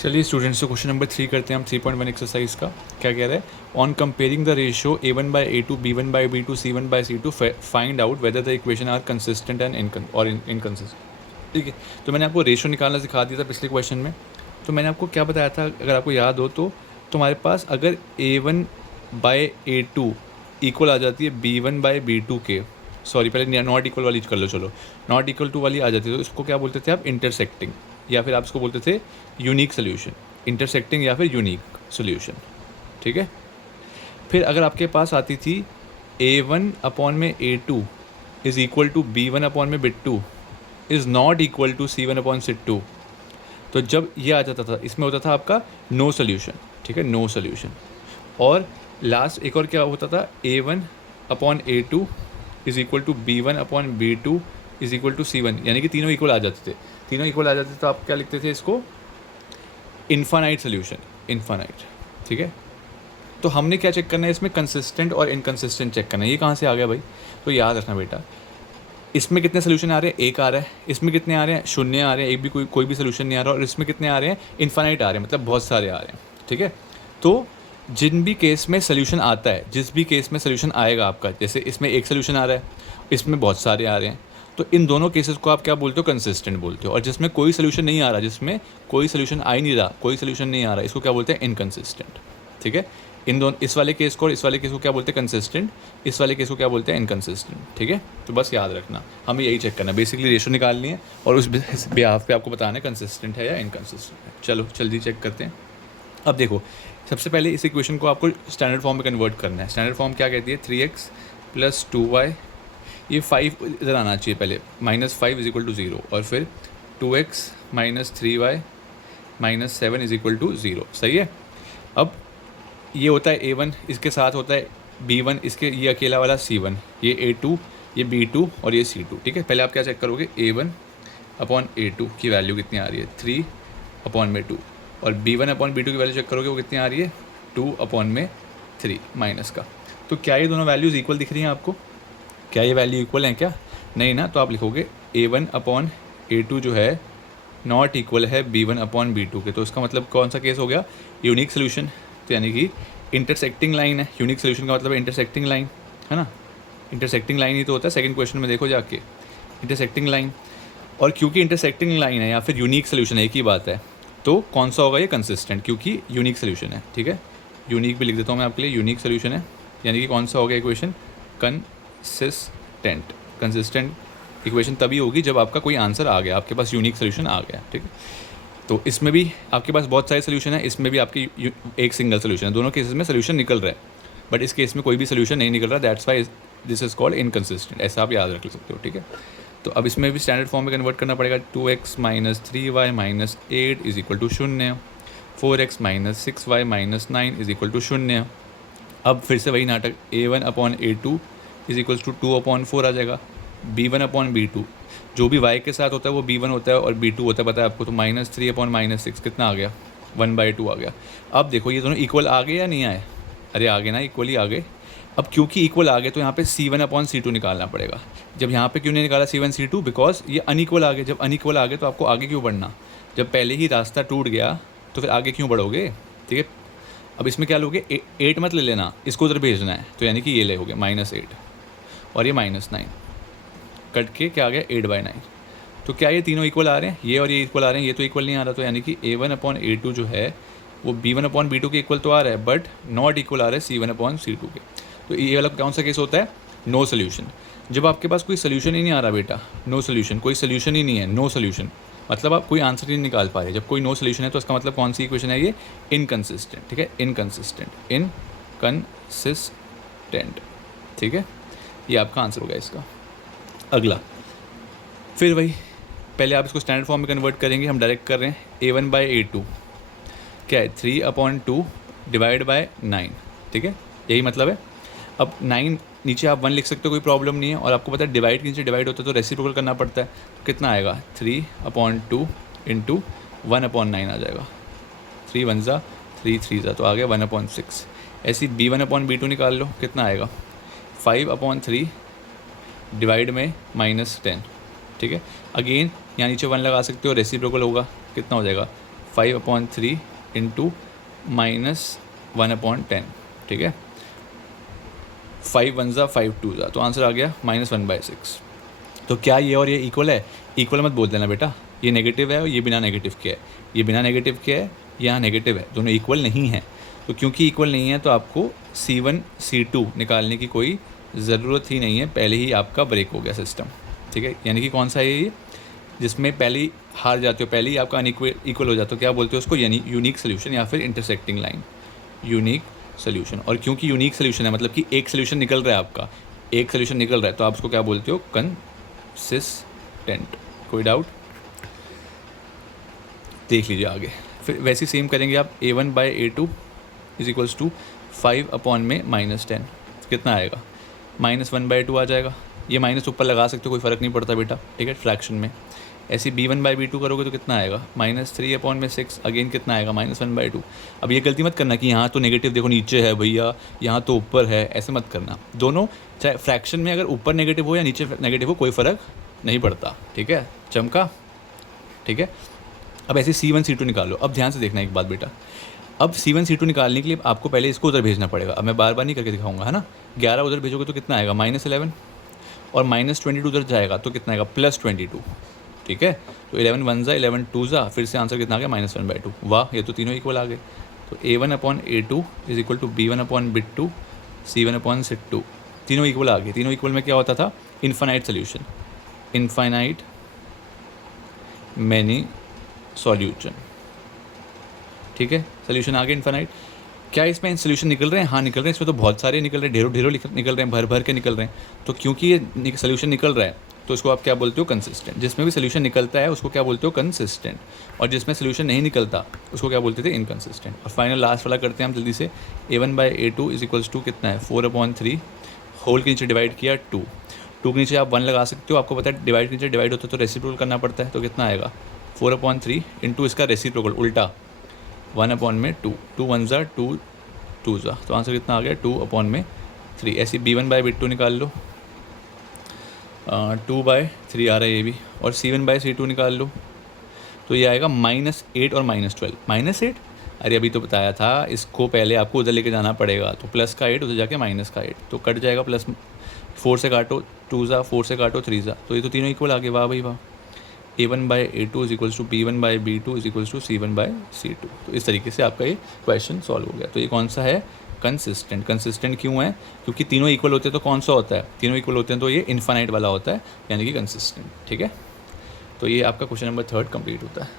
चलिए स्टूडेंट्स, से question number 3 करते हैं हम 3.1 एक्सरसाइज का। क्या कह रहा है? On comparing the ratio A1/A2 B1/B2 C1/C2 find out whether the equation are consistent and inconsistent. ठीक है, तो मैंने आपको रेशियो निकालना सिखा दिया था पिछले क्वेश्चन में। तो मैंने आपको क्या बताया था, अगर आपको याद हो तो तुम्हारे पास अगर A1/A2 इक्वल आ जाती है B1/B2 के, सॉरी पहले नॉट इक्वल वाली कर लो, चलो नॉट इक्वल टू वाली आ जाती है तो इसको क्या बोलते थे आप? इंटरसेक्टिंग, या फिर आप इसको बोलते थे यूनिक सोल्यूशन। इंटरसेक्टिंग या फिर यूनिक सोल्यूशन। ठीक है, फिर अगर आपके पास आती थी A1/A2 is equal to B1/B2 is not equal to C1/C2, तो जब ये आ जाता था इसमें होता था आपका नो सोल्यूशन। ठीक है, नो सोल्यूशन। और लास्ट एक और क्या होता था? A1/A2 is equal to B1/B2 is equal to C1, यानी कि तीनों इक्वल आ जाते थे। तीनों इक्वल आ जाते थे तो आप क्या लिखते थे इसको? Infinite solution, infinite. ठीक है, तो हमने क्या चेक करना है इसमें? कंसिस्टेंट और इनकंसिस्टेंट चेक करना है। ये कहाँ से आ गया भाई? तो याद रखना बेटा, इसमें कितने सोल्यूशन आ रहे हैं? एक आ रहा है। इसमें कितने आ रहे हैं? शून्य आ रहे हैं, एक भी कोई भी सोल्यूशन नहीं आ रहा। और इसमें कितने आ रहे हैं? इन्फानाइट आ रहे हैं, मतलब बहुत सारे आ रहे हैं। ठीक है, तो जिन भी केस में सोल्यूशन आता है, जिस भी केस में सोल्यूशन आएगा आपका, जैसे इसमें एक सोल्यूशन आ रहा है, इसमें बहुत सारे आ रहे हैं, तो इन दोनों केसेस को आप क्या बोलते हो? कंसिस्टेंट बोलते हो। और जिसमें कोई सोल्यूशन नहीं आ रहा, जिसमें कोई सोल्यूशन आ ही नहीं रहा, कोई सोल्यूशन नहीं आ रहा, इसको क्या बोलते हैं? इनकंसिस्टेंट। ठीक है, इन दोनों, इस वाले केस को और इस वाले केस को क्या बोलते हैं? कंसिस्टेंट। इस वाले केस को क्या बोलते हैं? इनकंसिस्टेंट। ठीक है, तो बस याद रखना, हमें यही चेक करना है, बेसिकली रेशो निकालनी है और उस बिहाफ पे आपको बताना है कंसिस्टेंट है या इनकंसिस्टेंट है। चलो जल्दी चेक करते हैं। अब देखो, सबसे पहले इस इक्वेशन को आपको स्टैंडर्ड फॉर्म में कन्वर्ट करना है। स्टैंडर्ड फॉर्म क्या कहती है? 3x + 2y, ये 5 इधर आना चाहिए पहले, -5 इज इक्वल टू 0, और फिर 2x - 3y - 7 is equal to 0। सही है। अब ये होता है A1, इसके साथ होता है B1, इसके ये अकेला वाला C1, ये A2, ये B2 और ये C2। ठीक है, पहले आप क्या चेक करोगे? A1/A2 की वैल्यू कितनी आ रही है? 3/2। और B1/B2 की वैल्यू चेक करोगे, वो कितनी आ रही है? 2/3 माइनस का। तो क्या ये दोनों वैल्यूज़ इक्वल दिख रही हैं आपको? क्या ये वैल्यू इक्वल हैं क्या? नहीं ना, तो आप लिखोगे A1/A2 जो है नॉट इक्वल है B1/B2 के। तो इसका मतलब कौन सा केस हो गया? Unique solution. तो यानी कि इंटरसेक्टिंग लाइन है। यूनिक सोल्यूशन का मतलब है इंटरसेक्टिंग लाइन, है ना? इंटरसेक्टिंग लाइन ही तो होता है। सेकंड क्वेश्चन में देखो जाके, इंटरसेक्टिंग लाइन। और क्योंकि इंटरसेक्टिंग लाइन है या फिर यूनिक सोल्यूशन है, एक ही बात है, तो कौन सा होगा ये? कंसिस्टेंट, क्योंकि यूनिक सोल्यूशन है। ठीक है, यूनिक भी लिख देता हूँ मैं आपके लिए, यूनिक सोल्यूशन है, यानी कि कौन सा हो गया इक्वेशन? कंसिस्टेंट। कंसिस्टेंट इक्वेशन तभी होगी जब आपका कोई आंसर आ गया, आपके पास यूनिक सोल्यूशन आ गया। ठीक है, तो इसमें भी आपके पास बहुत सारे सोल्यूशन है, इसमें भी आपकी एक सिंगल सोल्यूशन है। दोनों केसेस में सोल्यूशन निकल रहा है, बट इस केस में कोई भी सोल्यूशन नहीं निकल रहा। That's why this is called inconsistent. ऐसा आप याद रख सकते हो। ठीक है, तो अब इसमें भी स्टैंडर्ड फॉर्म में कन्वर्ट करना पड़ेगा। 2x - 3y - 8 is equal to 0। 4x - 6y - 9 is equal to 0। अब फिर से वही नाटक, A1/A2 इज इक्वल्स टू 2/4 आ जाएगा। B1/B2 जो भी y के साथ होता है वो B1 होता है और B2 होता है, पता है आपको। तो -3/6 कितना आ गया? 1/2 आ गया। अब देखो ये दोनों इक्वल आ गए या नहीं आए? अरे आ गए ना, इक्वली आ गए। अब क्योंकि इक्वल आ गए तो यहाँ पे C1/C2 निकालना पड़ेगा। जब यहाँ पे क्यों नहीं निकाला C1 C2? बिकॉज ये अनइक्वल आ गए। जब अनइक्वल आ गए तो आपको आगे क्यों बढ़ना? जब पहले ही रास्ता टूट गया तो फिर आगे क्यों बढ़ोगे? ठीक है, अब इसमें क्या लोगे? 8 मत ले लेना, इसको उधर भेजना है, तो यानी कि ये लोगे -8 और ये -9, कट के क्या आ गया? 8/9। तो क्या ये तीनों इक्वल आ रहे हैं? ये और ये इक्वल आ रहे हैं, ये तो इक्वल नहीं आ रहा। तो यानी कि A1/A2 जो है वो B1/B2 के इक्वल तो आ रहा है, बट नॉट इक्वल आ रहा है C1/C2 के। तो ये वाला कौन सा केस होता है? No solution. जब आपके पास कोई सोल्यूशन ही नहीं आ रहा बेटा, नो सोल्यूशन, कोई सोल्यूशन ही नहीं है, नो सोल्यूशन, मतलब आप कोई आंसर ही नहीं निकाल पा रहे। जब कोई नो सोल्यूशन है तो इसका मतलब कौन सी इक्वेशन है? ये इनकंसिस्टेंट। ठीक है, इनकंसिस्टेंट, इनकंसिस्टेंट। ठीक है, ये आपका आंसर होगा इसका। अगला फिर वही, पहले आप इसको स्टैंडर्ड फॉर्म में कन्वर्ट करेंगे। हम डायरेक्ट कर रहे हैं। A1/A2 क्या है? 3/2 डिवाइड बाय 9। ठीक है, यही मतलब है। अब 9 नीचे आप 1 लिख सकते हो, कोई प्रॉब्लम नहीं है। और आपको पता है डिवाइड के नीचे डिवाइड होता है तो रेसिप्रोकल करना पड़ता है। तो कितना आएगा? 3/2 इंटू 1/9 आ जाएगा। 3 1 ज़ा 3 3 ज़ा, तो आ गया 1/6। ऐसी B1/B2 निकाल लो, कितना आएगा? 5/3 डिवाइड में -10। ठीक है, अगेन यहाँ नीचे 1 लगा सकते हो, रेसिप्रोकल होगा, कितना हो जाएगा? 5/3 इंटू -1/10, ठीक है। 5 1 ज़ा 5 2 ज़ा, तो आंसर आ गया -1/6। तो क्या ये और ये इक्वल है? इक्वल मत बोल देना बेटा, ये नेगेटिव है और ये बिना नेगेटिव के है, ये बिना नेगेटिव के है, यहाँ नेगेटिव है, दोनों इक्वल नहीं है। तो क्योंकि इक्वल नहीं है तो आपको C1 C2 निकालने की कोई ज़रूरत ही नहीं है, पहले ही आपका ब्रेक हो गया सिस्टम, ठीक है। यानी कि कौन सा है ये, जिसमें पहले ही हार जाते हो, पहले ही आपका इक्वल हो जाता हो, क्या बोलते हो उसको, यानी यूनिक सोल्यूशन या फिर इंटरसेक्टिंग लाइन, यूनिक सोल्यूशन। और क्योंकि यूनिक सोल्यूशन है मतलब कि एक सोल्यूशन निकल रहा है आपका, एक सोल्यूशन निकल रहा है, तो आप उसको क्या बोलते हो, कंसिस्टेंट। कोई डाउट? देख लीजिए आगे। फिर वैसे ही सेम करेंगे आप, A1/A2 इज इक्वल्स टू 5/10, कितना आएगा, -1/2 आ जाएगा। ये माइनस ऊपर लगा सकते हो, कोई फ़र्क नहीं पड़ता बेटा, ठीक है, फ्रैक्शन में। ऐसे B1/B2 करोगे तो कितना आएगा, -3/6, अगेन कितना आएगा, -1/2। अब ये गलती मत करना कि यहाँ तो नेगेटिव देखो नीचे है भैया, यहाँ तो ऊपर है, ऐसे मत करना। दोनों चाहे फ्रैक्शन में अगर ऊपर नेगेटिव हो या नीचे नेगेटिव हो, कोई फ़र्क नहीं पड़ता, ठीक है, चमका, ठीक है। अब ऐसे C1 C2 निकालो। अब ध्यान से देखना एक बात बेटा, अब C1 C2 निकालने के लिए आपको पहले इसको उधर भेजना पड़ेगा। अब मैं बार बार नहीं करके दिखाऊंगा, है ना। 11 उधर भेजोगे तो कितना आएगा, -11, और -22 उधर जाएगा तो कितना आएगा, +22, ठीक है। तो 11 1 ज़ा 11 2 ज़ा, फिर से आंसर कितना आ गया, -1/2। वाह, ये तो तीनों इक्वल आ गए। तो A1/A2 is equal to B1/B2 C1/C2, तीनों इक्वल आ गए। तीनों इक्वल में क्या होता था, infinite solution, infinite many solution, ठीक है। सोल्यूशन आ गया इन्फाइनाइट। क्या इसमें सोल्यूशन निकल रहे हैं, हाँ निकल रहे हैं, इसमें तो बहुत सारे निकल रहे हैं, ढेरों ढेरों निकल रहे हैं, भर भर के निकल रहे हैं। तो क्योंकि ये सोल्यूशन निकल रहा है तो इसको आप क्या बोलते हो, कंसिस्टेंट। जिसमें भी सोल्यूशन निकलता है उसको क्या बोलते हो, कंसिस्टेंट। और जिसमें सोल्यूशन नहीं निकलता उसको क्या बोलते थे, इनकंसिस्टेंट। और फाइनल लास्ट वाला करते हैं हम जल्दी से। A1/A2 इज इक्वल्स टू कितना है, 4/3, होल के नीचे डिवाइड किया 2 के नीचे आप 1 लगा सकते हो। आपको पता है डिवाइड के नीचे डिवाइड होता है तो रेसिप्रोकल करना पड़ता है, तो कितना आएगा, 4/3 इंटू इसका रेसिप्रोकल उल्टा 1/2, 2 1 ज़ा 2 2 ज़ा, तो आंसर कितना आ गया, 2/3। ऐसे B1/B2 निकाल लो, 2/3 आ रहा है ये भी। और C1/C2 निकाल लो तो ये आएगा -8 और -12। -8, अरे अभी तो बताया था, इसको पहले आपको उधर लेके जाना पड़ेगा, तो प्लस का 8 उधर जाके -8, तो कट जाएगा। प्लस 4 से काटो 2 ज़ा, 4 से काटो 3 ज़ा, तो ये तो तीनों इक्वल आ गए। वाह भाई वाह। A1/A2 is equals to B1/B2 is equals to C1/C2। तो इस तरीके से आपका ये क्वेश्चन सॉल्व हो गया। तो ये कौन सा है, कंसिस्टेंट। कंसिस्टेंट क्यों है, क्योंकि तीनों इक्वल होते हैं तो कौन सा होता है, तीनों इक्वल होते हैं तो ये इन्फाइनाइट वाला होता है, यानी कि कंसिस्टेंट, ठीक है। तो ये आपका क्वेश्चन नंबर 3 कंप्लीट होता है।